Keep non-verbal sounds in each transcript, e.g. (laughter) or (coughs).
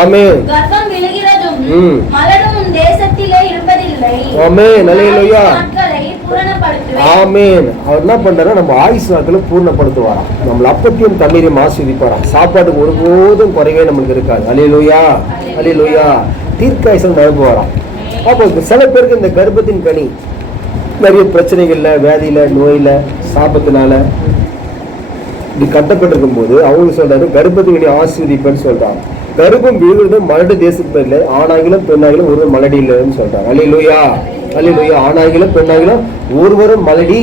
ஆமென். கர்ப்பம் விழுகிறதும். மலரும் உன் தேசத்திலே இருப்பதில்லை. ஆமென். அவர் என்ன பண்றாரு நம்ம ஆயுஸ் நாட்களை பூர்ணப்படுத்துவாராம். நம்மள அப்பத்தையும் தண்ணீரையும் ஆஸ்வதிப்பாராம் சாப்பாட்டுக்கு ஒருபோதும் குறைவே நம்மளுக்கு இருக்காது. அலையலூயா அலையலூயா தீர்க்காயசம் நிரப்புவாராம் அப்போ சில பேருக்கு இந்த கர்ப்பத்தின் கனி. நிறைய பிரச்சனைகள்ல வியாதியில நோயில சாபத்தினால இப்படி கட்டப்பட்டிருக்கும் போது அவங்களுக்கு சொல்றாரு கர்ப்பத்தின் கனி ஆஸ்வதிப்பேன்னு சொல்றாங்க. கருப்பும் விழுகிறது மலடு தேசத்துல இல்லை. ஆணாகிலும் பெண்ணாகிலும் ஒருவர் மலடி இல்லைன்னு சொல்றாங்க. அலையலூயா அலையலூயா ஆணாகிலும் பெண்ணாகிலும் ஒருவரும் மலடி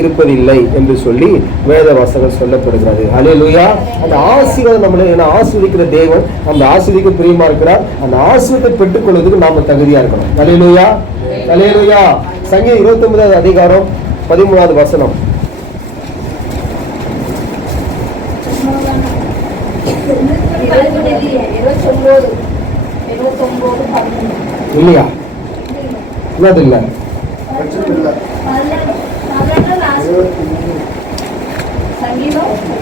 இருப்பதில்லை என்று சொல்லி வேத வசனம் சொல்லப்படுகிறது அலையலூயா அந்த ஆசீர்வாதம் நம்மளை ஏன்னா ஆஸ்வதிக்கிற தேவன் அந்த ஆஸ்வதிக்க பிரியமா இருக்கிறார். அந்த ஆசிரியத்தை பெற்றுக்கொள்வதற்கு நாம தகுதியா இருக்கணும். அலே லூயா அலே லூயா சங்கீத இருபத்தி ஒன்பதாவது அதிகாரம் பதிமூணாவது வசனம். இல்லையா? என்னது இல்ல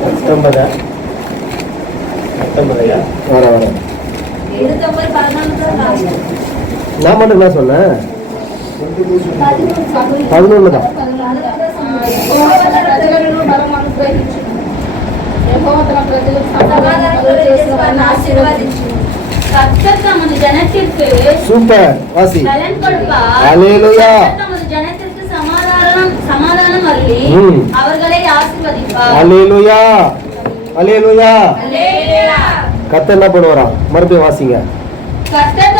பத்தொன்பதா? பத்தொன்பதையா? வர வர. நான் மட்டும் என்ன சொன்னேன்? பதினொன்று தான். கர்த்தர் தமது ஜனத்திற்கு சூப்பர் வாசி பலன் கொடுப்பார். கர்த்தர் தமது ஜனத்திற்கு சமாதானம் சமாதானம் அருளி ம். அவர்களை ஆசீர்வதிப்பார். அலேலுயா அலேலுயா அல்லேலூயா. கத்தர் என்ன பண்ணுவாராம் மறுபடியும் வாசிங்க கத்தர்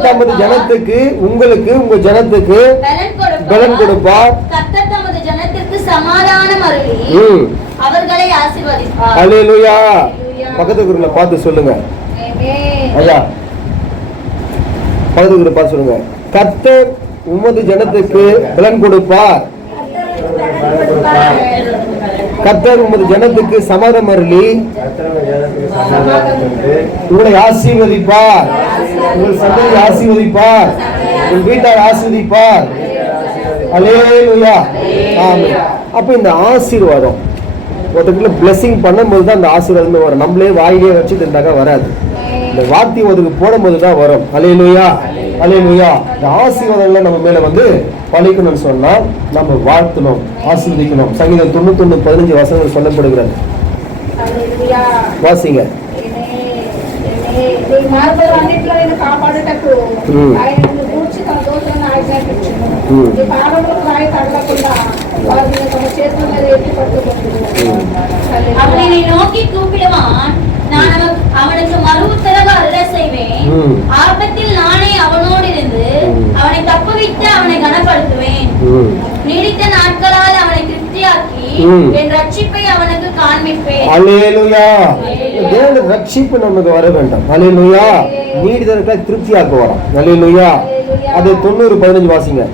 தமது. ஜனத்துக்கு உங்களுக்கு உங்க ஜனத்துக்கு பலன் கொடுப்பார். கர்த்தர் தமது ஜனத்திற்கு சமாதானம் அருளி அவர்களை ஆசீர்வதிப்பார். அல்லேலூயா. பக்கத்து குருல பார்த்து சொல்லுங்க. ஐயா பக்கத்து குருல பார்த்து சொல்லுங்க. கத்தர் உமது ஜனத்துக்கு பலன் கொடுப்பார். கத்தர் உமது ஜனத்துக்கு சமாதம் அருளி. உங்களை ஆசீர்வதிப்பார். உங்கள் சந்ததி ஆசீர்வதிப்பார். உங்கள் வீட்டார் ஆசீர்வதிப்பார். அலேலுயா ஆமென். அப்ப இந்த ஆசீர்வாதம் ஒருத்தருக்குள்ள blessing பண்ணும்போது தான் அந்த ஆசீர்வாதமே வரும் நம்மளே வாயிலே வச்சுட்டு இருந்தாக்கா வராது இந்த வார்த்தை ஒதுக்கு போடும்போது தான் வரும் அலையலுயா அலையலுயா இந்த ஆசீர்வாதங்களை நம்ம மேல வந்து பழிக்கணும்னு சொன்னா நம்ம வாழ்த்தணும் ஆசீர்வதிக்கணும் சங்கீதம் தொண்ணூத்தொன்னு பதினஞ்சு வசனங்கள் சொல்லப்படுகிறது హల్లెలూయా. வாசிங்க ఏమే, ఏమే. నీ మార్గం అన్నిట్లో నేను కాపాడుటకు ఉమ్. ఆయన నిన్ను కూర్చి తన దోషాన్ని ఆజ్ఞాపించును ఉమ్. నీ పాదములకు రాయి తగలకుండా என் ரட்சிப்பை அவனுக்கு காண்பிப்பேன் அல்லேலூயா ரட்சிப்பு நமக்கு வர வேண்டும் அல்லேலூயா நீடிதர்களை திருப்தியாக்க வரோம் அல்லேலூயா அது தொண்ணூறு பதினஞ்சு வாசிங்க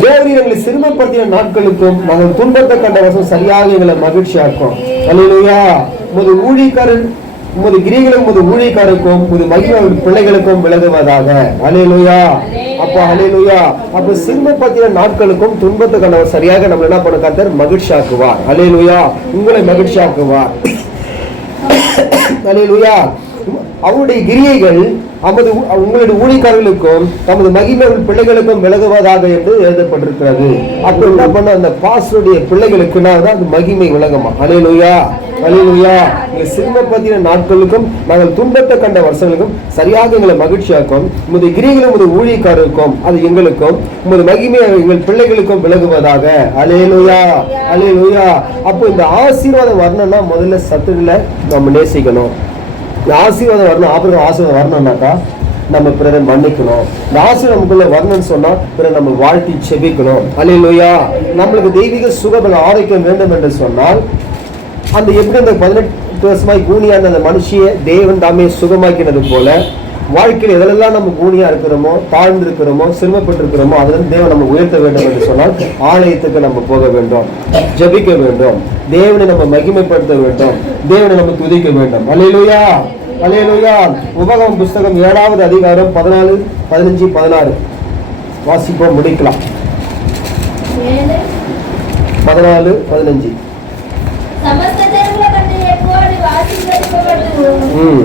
தேவரீர் எங்களை சிறுமைப்படுத்தின நாட்களுக்கும் நாங்கள் துன்பத்தை கண்ட வருஷம் சரியாக எங்களை மகிழ்ச்சி ஆக்கும் அல்லேலூயா உமது ஊழியக்காரன் உமது கிரிகளும் உமது ஊழியக்காருக்கும் உமது மகிமை பிள்ளைகளுக்கும் விலகுவதாக அலையலுயா அப்போ அலேலுயா அப்போ பத்தின நாட்களுக்கும் துன்பத்தை கண்டவர் சரியாக நம்ம என்ன பண்ண கத்தர்? மகிழ்ச்சியாக்குவார். அலையலுயா உங்களை மகிழ்ச்சியாக்குவார். (coughs) அலையலுயா அவருடைய கிரியைகள் நமது உங்களுடைய ஊழியக்காரர்களுக்கும் தமது மகிமை பிள்ளைகளுக்கும் விலகுவதாக என்று எழுதப்பட்டிருக்கிறது. அப்போ என்ன பண்ண அந்த பாஸ்டருடைய பிள்ளைகளுக்குனா தான் அந்த மகிமை விலகுமா அலையலுயா அலேலுயா எங்கள் பற்றின நாட்களுக்கும் நாங்கள் துன்பத்தை கண்ட வருஷங்களுக்கும் சரியாக எங்களை மகிழ்ச்சியாக்கும். உமது கிரிகளும் உமது ஊழியக்காரருக்கும் அது எங்களுக்கும் உமது மகிமை எங்கள் பிள்ளைகளுக்கும் விலகுவதாக அலையலுயா அலையலுயா அப்போ இந்த ஆசீர்வாதம் வரணும்னா முதல்ல சத்துல நம்ம நேசிக்கணும். இந்த ஆசீர்வாதம் வரணும் ஆபிரகாம் ஆசீர்வாதம் வரணும்னாக்கா நம்ம பிறரை மன்னிக்கணும். இந்த ஆசீர்வாதம் நமக்குள்ள வரணும்னு சொன்னால் பிறர் நம்ம வாழ்த்தி செபிக்கணும். அல்லையா நம்மளுக்கு தெய்வீக சுகபல ஆரோக்கியம் வேண்டும் என்று சொன்னால் அந்த எப்படி அந்த பதினெட்டு வருஷமாய் கூனியான அந்த மனுஷியை தேவன் தாமே சுகமாக்கினது போல வாழ்க்கையில் எதிலெல்லாம் நம்ம ஊனியாக இருக்கிறோமோ தாழ்ந்து இருக்கிறோமோ சிரமப்பட்டிருக்கிறோமோ அதிலிருந்து தேவன் நம்ம உயர்த்த வேண்டும் என்று சொன்னால் ஆலயத்துக்கு நம்ம போக வேண்டும் ஜபிக்க வேண்டும் தேவனை நம்ம மகிமைப்படுத்த வேண்டும் தேவனை நம்ம துதிக்க வேண்டும். அலையிலுயா அலையிலுயா உபகம் புஸ்தகம் ஏழாவது அதிகாரம் பதினாலு பதினஞ்சு பதினாறு. வாசிப்போம் முடிக்கலாம். பதினாலு பதினஞ்சு. ம்.